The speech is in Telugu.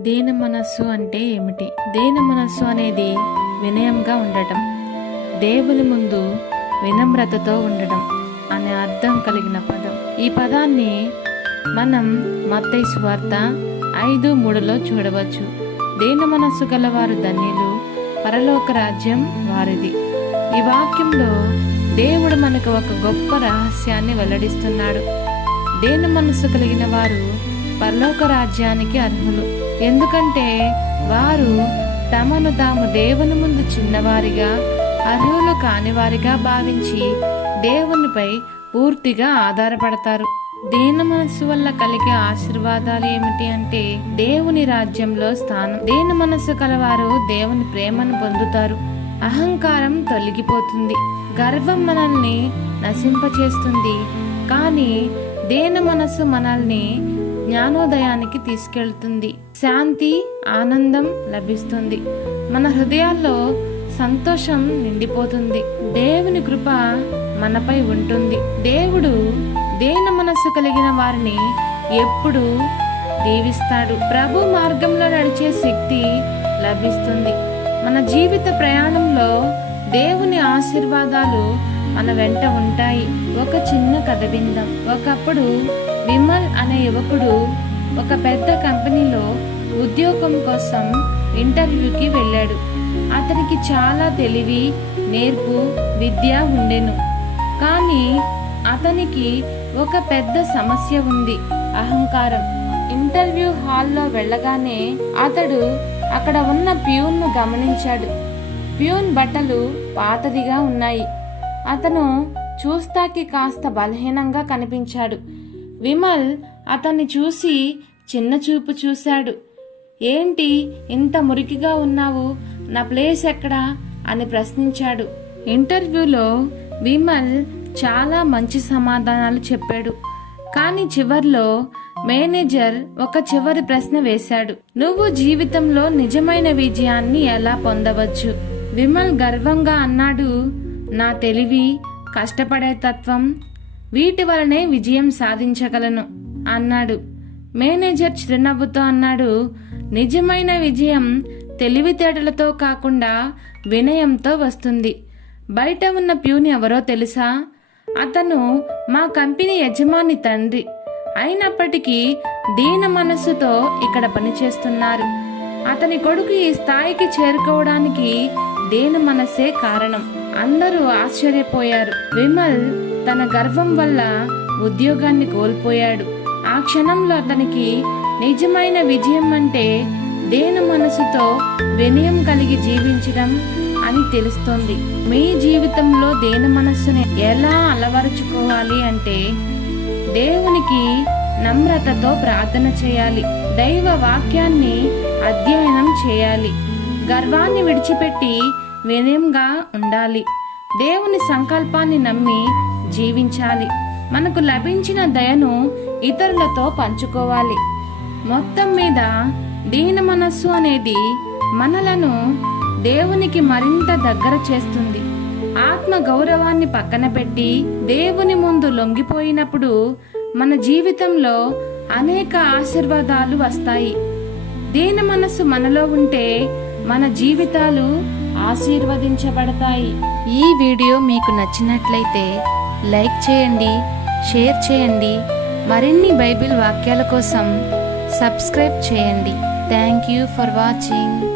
దేన మనస్సు అంటే ఏమిటి? దేన మనస్సు అనేది వినయంగా ఉండటం. దేవుని ముందు వినమ్రతతో ఉండడం అనే అర్థం కలిగిన పదం. ఈ పదాన్ని మనం మత్తై స్వార్థ ఐదు మూడులో చూడవచ్చు. దేన మనస్సు గలవారు ధన్యులు? పరలోక రాజ్యం వారిది. ఈ వాక్యంలో దేవుడు మనకు ఒక గొప్ప రహస్యాన్ని వెల్లడిస్తున్నాడు. దేన మనస్సు కలిగిన వారు పరలోక రాజ్యానికి అర్హులు. ఎందుకంటే వారు తమను తాము దేవుని ముందు చిన్నవారిగా అర్హులు కానివారిగా భావించి దేవునిపై పూర్తిగా ఆధారపడతారు. దీన మనస్సు వల్ల కలిగే ఆశీర్వాదాలు ఏమిటి అంటే దేవుని రాజ్యంలో స్థానం. దీన మనస్సు కలవారు దేవుని ప్రేమను పొందుతారు. అహంకారం తొలగిపోతుంది. గర్వం మనల్ని నశింపచేస్తుంది. కానీ దేన మనస్సు మనల్ని జ్ఞానోదయానికి తీసుకెళ్తుంది. శాంతి ఆనందం లభిస్తుంది. మన హృదయాల్లో సంతోషం నిండిపోతుంది. దేవుని కృప మనపై ఉంటుంది. దేవుడు దేన మనస్సు కలిగిన వారిని ఎప్పుడు దీవిస్తాడు. ప్రభు మార్గంలో నడిచే శక్తి లభిస్తుంది. మన జీవిత ప్రయాణంలో దేవుని ఆశీర్వాదాలు మన వెంట ఉంటాయి. ఒక చిన్న కథ విందాం. ఒకప్పుడు విమల్ అనే యువకుడు ఒక పెద్ద కంపెనీలో ఉద్యోగం కోసం ఇంటర్వ్యూకి వెళ్ళాడు. అతనికి చాలా తెలివి నేర్పు విద్య ఉండెను. కానీ అతనికి ఒక పెద్ద సమస్య ఉంది అహంకారం. ఇంటర్వ్యూ హాల్లో వెళ్ళగానే అతడు అక్కడ ఉన్న ప్యూన్ను గమనించాడు. ప్యూన్ బట్టలు పాతదిగా ఉన్నాయి. అతను చూస్తాకి కాస్త బలహీనంగా కనిపించాడు. విమల్ అతన్ని చూసి చిన్న చూపు చూశాడు. ఏంటి ఇంత మురికిగా ఉన్నావు? నా ప్లేస్ ఎక్కడా? అని ప్రశ్నించాడు. ఇంటర్వ్యూలో విమల్ చాలా మంచి సమాధానాలు చెప్పాడు. కానీ చివర్లో మేనేజర్ ఒక చివరి ప్రశ్న వేశాడు. నువ్వు జీవితంలో నిజమైన విజయాన్ని ఎలా పొందవచ్చు? విమల్ గర్వంగా అన్నాడు. నా తెలివి కష్టపడే తత్వం వీటి వలనే విజయం సాధించగలను అన్నాడు. మేనేజర్ చిరునవ్వుతో అన్నాడు నిజమైన విజయం తెలివితేటలతో కాకుండా వినయంతో వస్తుంది. బయట ఉన్న ప్యూని ఎవరో తెలుసా? అతను మా కంపెనీ యజమాని తండ్రి. అయినప్పటికీ దీన మనస్సుతో ఇక్కడ పనిచేస్తున్నారు. అతని కొడుకు ఈ స్థాయికి చేరుకోవడానికి దీన మనస్సే కారణం. అందరూ ఆశ్చర్యపోయారు. విమల్ తన గర్వం వల్ల ఉద్యోగాన్ని కోల్పోయాడు. ఆ క్షణంలో అతనికి నిజమైన విజయం అంటే దేని మనసుతో వినయం కలిగి జీవించడం అని తెలుస్తుంది. మీ జీవితంలో దేని మనస్సుని ఎలా అలవరుచుకోవాలి అంటే దేవునికి నమ్రతతో ప్రార్థన చేయాలి. దైవ వాక్యాన్ని అధ్యయనం చేయాలి. గర్వాన్ని విడిచిపెట్టి వినయంగా ఉండాలి. దేవుని సంకల్పాన్ని నమ్మి జీవించాలి. మనకు లభించిన దయను ఇతరులతో పంచుకోవాలి. మొత్తం మీద దీన మనస్సు అనేది మనలను దేవునికి మరింత దగ్గర చేస్తుంది. ఆత్మ గౌరవాన్ని పక్కన పెట్టి దేవుని ముందు లొంగిపోయినప్పుడు మన జీవితంలో అనేక ఆశీర్వాదాలు వస్తాయి. దీన మనస్సు మనలో ఉంటే మన జీవితాలు ఆశీర్వదించబడతాయి. ఈ వీడియో మీకు నచ్చినట్లయితే లైక్ చేయండి షేర్ చేయండి. మరిన్ని బైబిల్ వాక్యాల కోసం సబ్స్క్రైబ్ చేయండి. Thank you for watching.